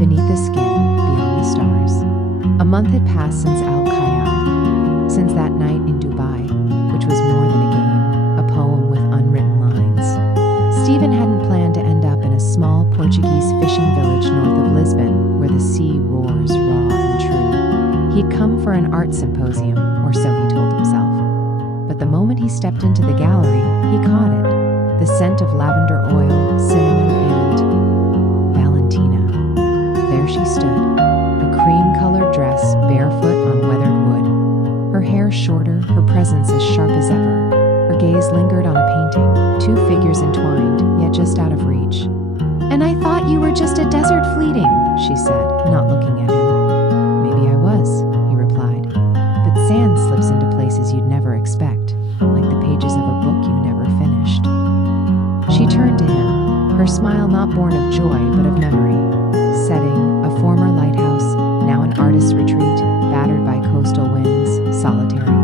beneath the skin, beyond the stars. A month had passed since Al-Khayyal, since that night in Dubai, which was more than a game, a poem with unwritten lines. Stephen hadn't planned to end up in a small Portuguese fishing village north of Lisbon, where the sea roars raw and true. He'd come for an art symposium, or so he told himself. But the moment he stepped into the gallery, he caught it. The scent of lavender oil, cinnamon, and Valentina. There she stood, a cream-colored dress, barefoot on weathered wood. Her hair shorter, her presence as sharp as ever. Her gaze lingered on a painting, two figures entwined, yet just out of reach. "And I thought you were just a desert fleeting," she said, not looking at him. "Maybe I was," he replied. "But sand slips into places you'd never expect, like the pages of a book you never finished." She turned to him, her smile not born of joy but of memory. Setting, a former lighthouse, now an artist's retreat, battered by coastal winds, solitary.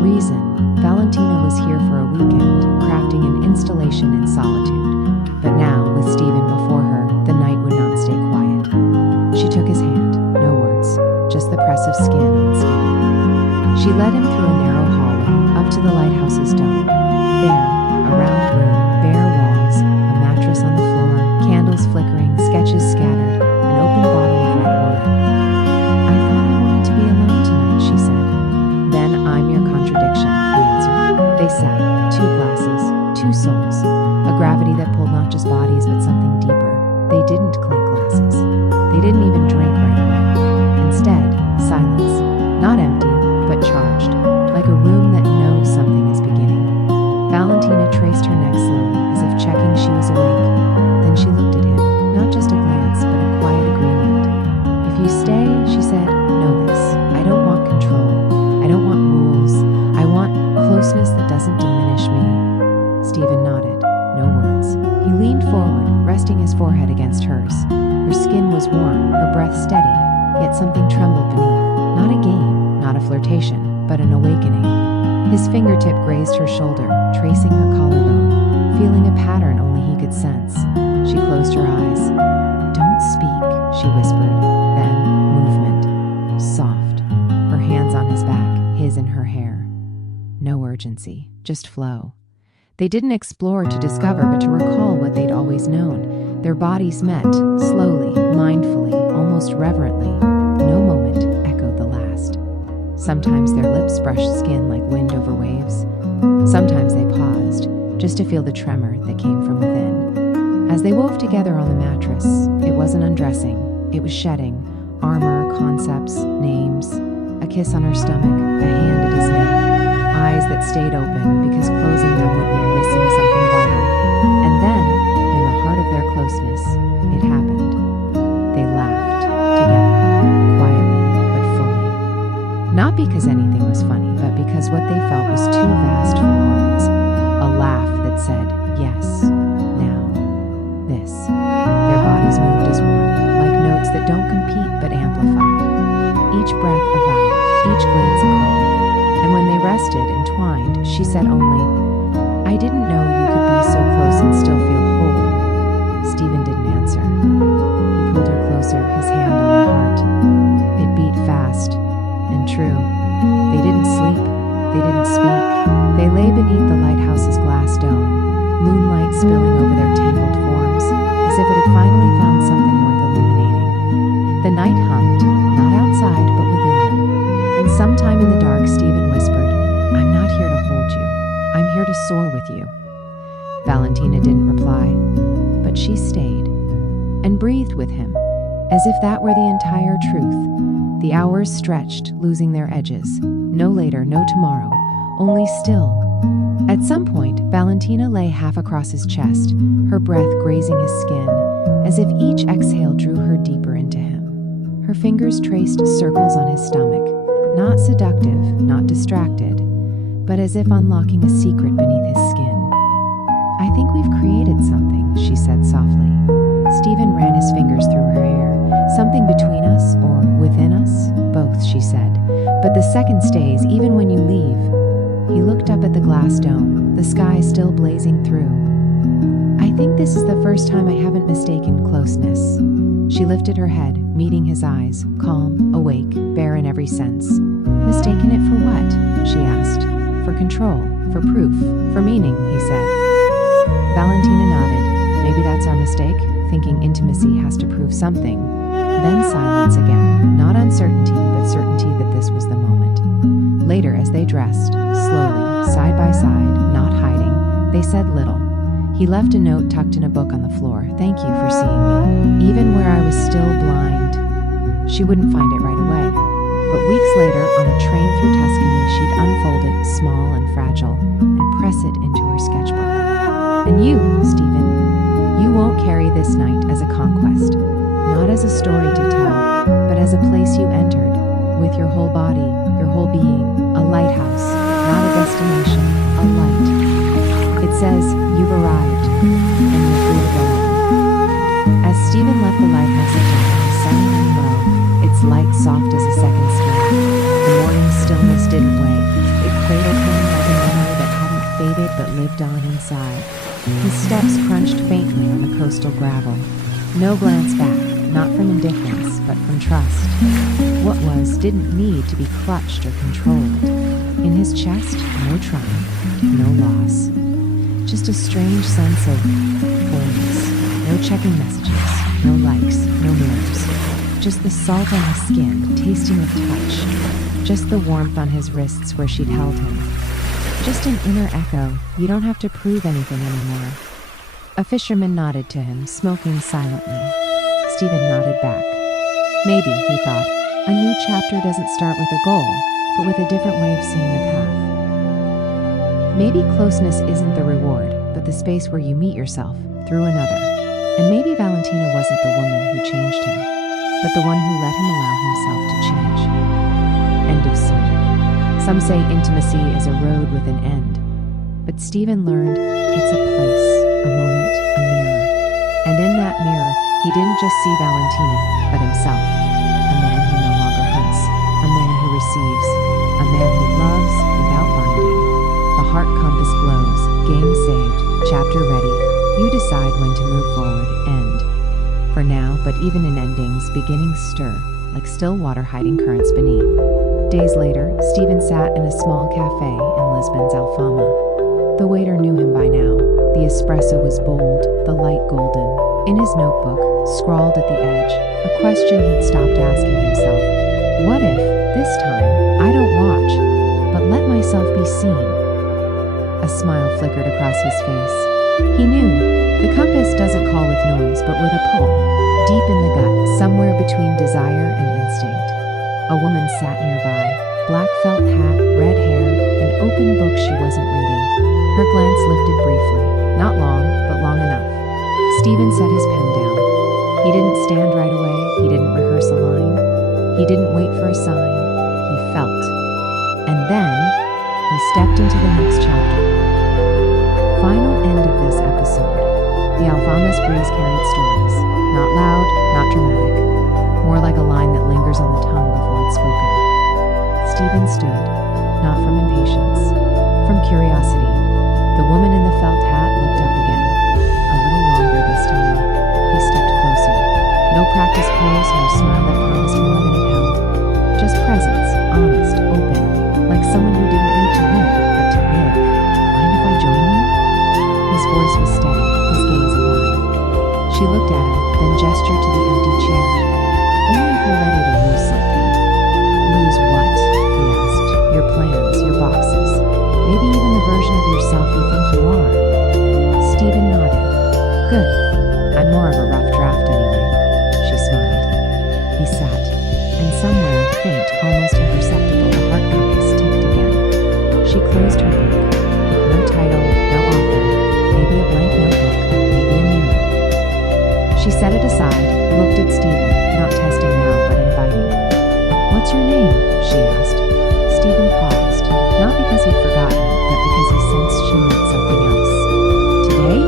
Reason, Valentina was here for a weekend, crafting an installation in solitude. But now, with Stephen before her, the night would not stay quiet. She took his hand, no words, just the press of skin on skin. She led him through a narrow hallway, up to the lighthouse's dome. There, a round room, bare walls, a mattress on the floor, candles flickering, sketches scattered, an open bottle of red wine. "I thought I wanted to be alone tonight," she said. "Then I'm your contradiction," he answered. They sat, two glasses, two souls, a gravity that pulled not just bodies but something deeper. They didn't clink glasses. They didn't even drink right away. Instead, silence, not empty, but charged, like a room that knows something is beginning. Valentina traced her neck slowly, as if checking she was awake. Then she looked at him, not just a glance, but a quiet agreement. "If you stay," she said, "know this. I don't want control. I don't want rules. I want closeness that doesn't diminish me." Stephen nodded, no words. He leaned forward, resting his forehead against hers. Her skin was warm, her breath steady, yet something trembled beneath. Not a game, not a flirtation, but an awakening. His fingertip grazed her shoulder, tracing her collarbone, feeling a pattern only he could sense. She closed her eyes. "Don't speak," she whispered. Then, movement. Soft. Her hands on his back, his in her hair. No urgency, just flow. They didn't explore to discover, but to recall what they'd always known. Their bodies met, slowly, mindfully, almost reverently. No moment echoed the last. Sometimes their lips brushed skin like wind over waves. Sometimes they paused, just to feel the tremor that came from within. As they wove together on the mattress, it wasn't undressing, it was shedding. Armor, concepts, names. A kiss on her stomach, a hand at his neck. Eyes that stayed open because closing them would mean missing something vital. And then, in the heart of their closeness, it happened. They laughed, together, quietly but fully. Not because anything was funny, but because what they felt was too vast for words. A laugh that said, yes, now, this. Their bodies moved as one, like notes that don't compete but amplify. Each breath a vow, each glance a call. And when they rested, entwined, she said only, "I didn't know you could be so close and still feel whole." Stephen didn't answer. He pulled her closer, his hand on her heart. It beat fast and true. They didn't sleep. They didn't speak. They lay beneath the lighthouse's glass dome, moonlight spilling over their tangled forms, as if it had finally found something worth illuminating. The night hummed, not outside, but within them. And sometime in the dark, Stephen whispered, "I'm not here to hold you. I'm here to soar with you." Valentina didn't reply, but she stayed and breathed with him, as if that were the entire truth. The hours stretched, losing their edges. No later, no tomorrow, only still. At some point, Valentina lay half across his chest, her breath grazing his skin, as if each exhale drew her deeper into him. Her fingers traced circles on his stomach, not seductive, not distracted, but as if unlocking a secret beneath his skin. "I think we've created something," she said softly. Stephen ran his fingers through her hair. "Something between us, or within us?" "Both," she said. "But the second stays, even when you leave." He looked up at the glass dome, the sky still blazing through. "I think this is the first time I haven't mistaken closeness She lifted her head, meeting his eyes, calm, awake, bare in every sense. Mistaken it for what? She asked. For control, for proof, for meaning, he said. Valentina nodded. Maybe that's our mistake, thinking intimacy has to prove something. Then silence again, not uncertainty, but certainty that this was the moment. Later, as they dressed, slowly, side by side, not hiding, they said little. He left a note tucked in a book on the floor. Thank you for seeing me, even where I was still blind. She wouldn't find it right away. But weeks later, on a train through Tuscany, she'd unfold it, small and fragile, and press it into her sketchbook. And you, Stephen, you won't carry this night as a conquest, not as a story to tell, but as a place you entered, with your whole body, your whole being, a lighthouse, not a destination, a light. It says, you've arrived, and you're free to go on. As Stephen left the lighthouse again, silent and low, its light soft as a second skin, the morning stillness didn't weigh. It cradled him like a memory that hadn't faded but lived on inside. His steps crunched faintly on the coastal gravel. No glance back, not from indifference, but from trust. What was didn't need to be clutched or controlled. In his chest, no triumph, no loss. Just a strange sense of fullness. No checking messages, no likes, no mirrors. Just the salt on his skin, tasting of touch. Just the warmth on his wrists where she'd held him. Just an inner echo. You don't have to prove anything anymore. A fisherman nodded to him, smoking silently. Stephen nodded back. Maybe, he thought, a new chapter doesn't start with a goal, but with a different way of seeing the path. Maybe closeness isn't the reward, but the space where you meet yourself through another. And maybe Valentina wasn't the woman who changed him, but the one who let him allow himself to change. End of scene. Some say intimacy is a road with an end, but Stephen learned it's a place, a moment, a mirror. And in that mirror, he didn't just see Valentina, but himself. A man who no longer hunts, a man who receives, a man who loves without binding. The heart compass glows, game saved, chapter ready. You decide when to move forward, end. For now, but even in endings, beginnings stir, like still water hiding currents beneath. Days later, Stephen sat in a small cafe in Lisbon's Alfama. The waiter knew him by now. The espresso was bold, the light golden. In his notebook, scrawled at the edge, a question he'd stopped asking himself. What if, this time, I don't watch, but let myself be seen? A smile flickered across his face. He knew, the compass doesn't call with noise, but with a pull, deep in the gut, somewhere between desire and instinct. A woman sat nearby, black felt hat, red hair, an open book she wasn't reading. Her glance lifted briefly, not long, but long enough. Stephen set his pen down. He didn't stand right away, he didn't rehearse a line, he didn't wait for a sign, he felt. And then, he stepped into the next chapter. Final end of this episode. The Alfama's breeze carried stories. Not loud, not dramatic. More like a line that lingers on the tongue before it's spoken. Stephen stood, not from impatience, from curiosity. The woman in the felt hat looked up again. A little longer this time. He stepped closer. No practice pose, no smile that promised more than it held. Just presence, honest, open, like someone who didn't need to win, but to live. Mind if I join you? His voice was steady, his gaze alive. She looked at him, then gestured to the empty chair. Only if you're ready to lose something. Lose what? He asked. Your plans, your boxes. Maybe even the version of yourself you think you are. Stephen nodded. Good. I'm more of a rough draft anyway. She smiled. He sat, and somewhere, faint, almost imperceptible, the heart compass ticked again. She closed her book. No title, no author. Maybe a blank notebook, maybe a mirror. She set it aside, looked at Stephen, not testing now, but inviting. What's your name? She asked. Stephen paused, not because he'd forgotten, but because he sensed she meant something else. Today?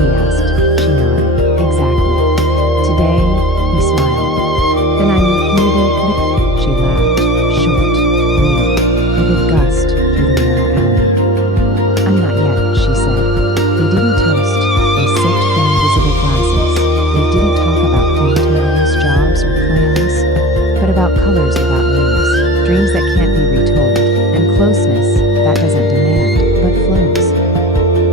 He asked. She nodded. Exactly. Today, he smiled. Then I'm maybe... She laughed, short, real, like a gust through the narrow alley. I'm not yet, she said. They didn't toast. They sipped from invisible glasses. They didn't talk about fame tomorrows, about colors without names, dreams that can't be retold, and closeness that doesn't demand, but flows.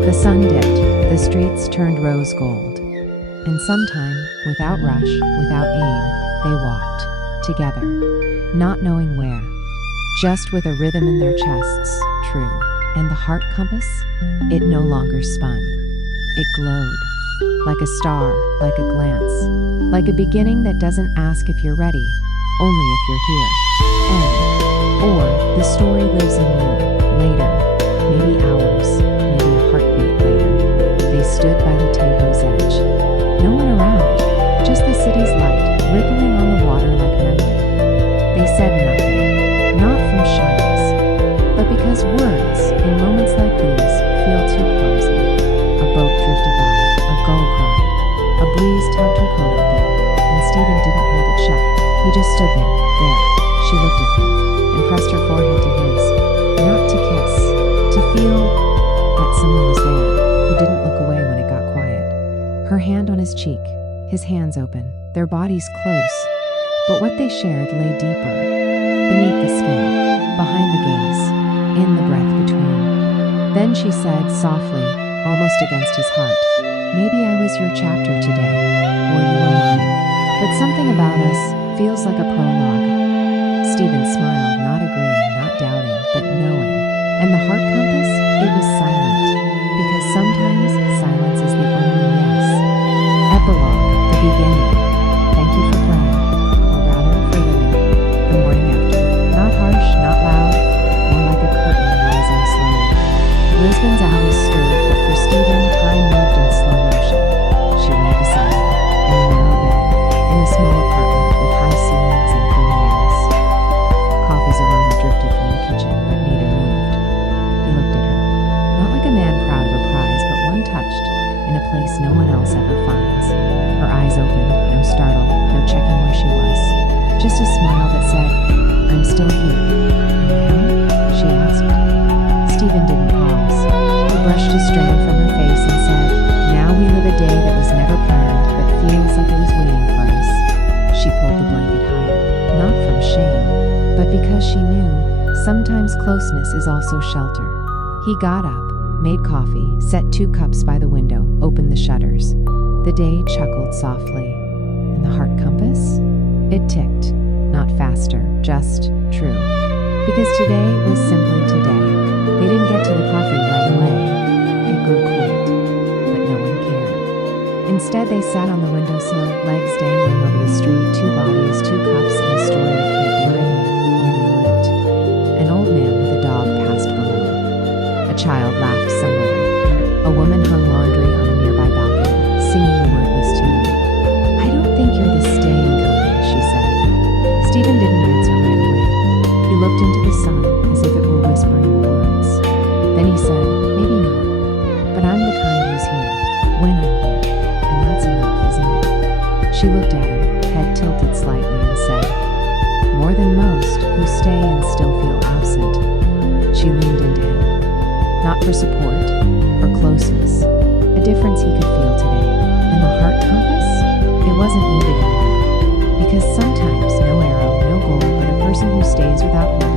The sun dipped, the streets turned rose gold, and sometime, without rush, without aim, they walked, together, not knowing where, just with a rhythm in their chests, true. And the heart compass? It no longer spun. It glowed, like a star, like a glance, like a beginning that doesn't ask if you're ready, only if you're here. End. Or the story lives in you, later, maybe hours, maybe a heartbeat later. They stood by the Tahoe's edge. No one around, just the city's light, rippling on the water like memory. They said nothing, not from shyness, but because words, in moments like these, feel too clumsy. A boat drifted by, a gull cried, a breeze tugged her coat open, and Stephen didn't hold it shut. He just stood there. She looked at him, and pressed her forehead to his, not to kiss, to feel that someone was there, who didn't look away when it got quiet. Her hand on his cheek, his hands open, their bodies close, but what they shared lay deeper, beneath the skin, behind the gaze, in the breath between. Then she said softly, almost against his heart, maybe I was your chapter today, or you were mine, but something about us feels like a prologue. Stephen smiled, not agreeing, not doubting, but knowing. And the heart compass? It was silent, because sometimes silence is the only yes. Epilogue, the beginning. Thank you for playing, or rather for living, the morning after. Not harsh, not loud, more like a curtain rising slowly. Lisbon's alleys stirred, but for Stephen, time moved in slow motion. She lay beside him, in a narrow bed, in a small apartment with high ceilings and clean walls. Coffee's aroma drifted from the kitchen, but neither moved. He looked at her, not like a man proud of a prize, but one touched, in a place no one else ever finds. Her eyes opened, no startle, no checking where she was. Just a smile that said, I'm still here. And now? She asked. Stephen didn't pause. He brushed a strand from her face and said, now we live a day that was never planned, but feels like it was waiting for us. She pulled the blanket higher, not from shame, but because she knew sometimes closeness is also shelter. He got up, made coffee, set 2 cups by the window, opened the shutters. The day chuckled softly. And the heart compass? It ticked, not faster, just true. Because today was simply today. They didn't get to the coffee right away. It grew cold, but no one cared. Instead, they sat on the windowsill, legs dangling over the street, 2 bodies, 2 cups, and a story that can't be written, only lived. An old man with a dog passed below. A child laughed somewhere. A woman hung laundry on a nearby balcony, singing a wordless tune. I don't think you're the staying kind, she said. Stephen didn't answer right away. He looked into the sun as if it were whispering words. Then he said, maybe not, but I'm the kind who's here, when I'm here, and that's enough, isn't it? She looked at him, head tilted slightly, and said, more than most who stay and still feel absent. She leaned into him, not for support, for closeness, a difference he could feel today. And the heart compass? It wasn't needed anymore, because sometimes no arrow, no goal, but a person who stays without hope